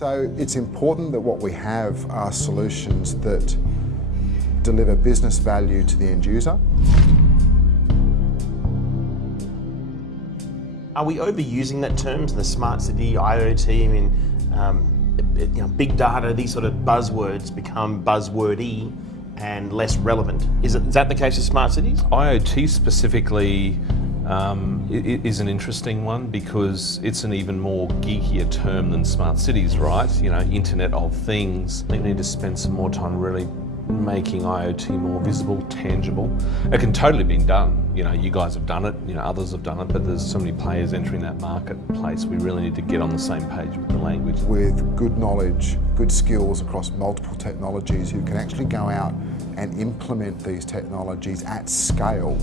So it's important that what we have are solutions that deliver business value to the end user. Are we overusing that terms, the smart city, IoT? I mean, big data, these sort of buzzwords become buzzwordy and less relevant. Is that the case with smart cities? IoT specifically is an interesting one because it's an even more geekier term than smart cities, right? You know, Internet of Things. They need to spend some more time really making IoT more visible, tangible. It can totally be done. You know, you guys have done it, you know, others have done it, but there's so many players entering that marketplace. We really need to get on the same page with the language. With good knowledge, good skills across multiple technologies, who can actually go out and implement these technologies at scale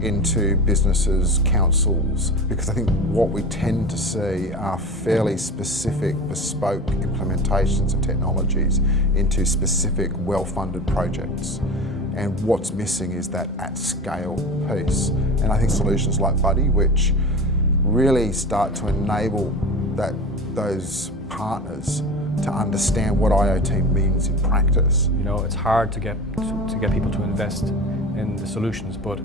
into businesses, councils, because I think what we tend to see are fairly specific, bespoke implementations of technologies into specific, well-funded projects. And what's missing is that at-scale piece. And I think solutions like Buddy, which really start to enable those partners to understand what IoT means in practice. You know, it's hard to get people to invest in the solutions, but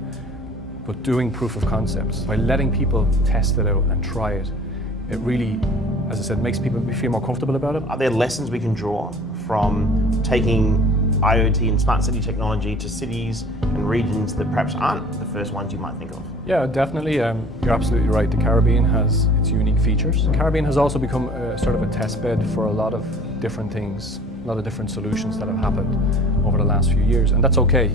doing proof of concepts, by letting people test it out and try it, it really, as I said, makes people feel more comfortable about it. Are there lessons we can draw from taking IoT and smart city technology to cities and regions that perhaps aren't the first ones you might think of? Yeah, definitely. You're absolutely right. The Caribbean has its unique features. The Caribbean has also become sort of a test bed for a lot of different things, a lot of different solutions that have happened over the last few years, and that's okay.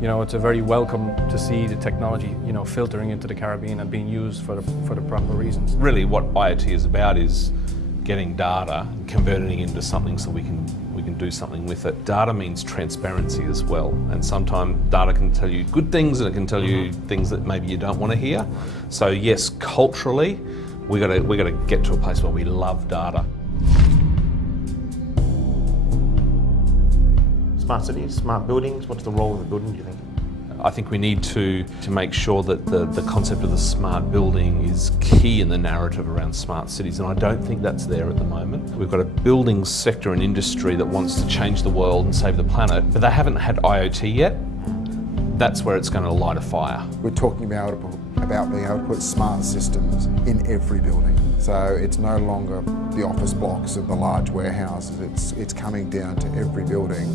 You know, it's a very welcome to see the technology, you know, filtering into the Caribbean and being used for the proper reasons. Really what IoT is about is getting data and converting it into something so we can do something with it. Data means transparency as well, and sometimes data can tell you good things and it can tell you things that maybe you don't want to hear. So yes, culturally, we got to get to a place where we love data. Smart cities, smart buildings, what's the role of the building, do you think? I think we need to make sure that the concept of the smart building is key in the narrative around smart cities, and I don't think that's there at the moment. We've got a building sector and industry that wants to change the world and save the planet, but they haven't had IoT yet. That's where it's going to light a fire. We're talking about being able to put smart systems in every building. So it's no longer the office blocks of the large warehouses, it's coming down to every building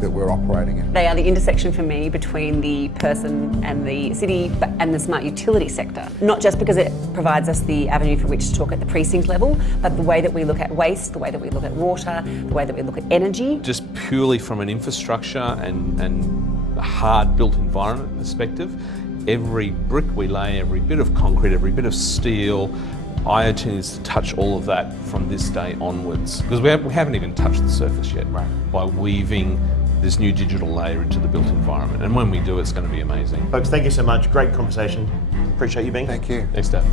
that we're operating in. They are the intersection for me between the person and the city and the smart utility sector. Not just because it provides us the avenue for which to talk at the precinct level, but the way that we look at waste, the way that we look at water, the way that we look at energy. Just purely from an infrastructure and a hard built environment perspective, every brick we lay, every bit of concrete, every bit of steel, IoT needs to touch all of that from this day onwards, because we haven't even touched the surface yet, right, by weaving this new digital layer into the built environment. And when we do, it's going to be amazing. Folks, thank you so much. Great conversation. Appreciate you being here. Thank you. Thanks, Dave.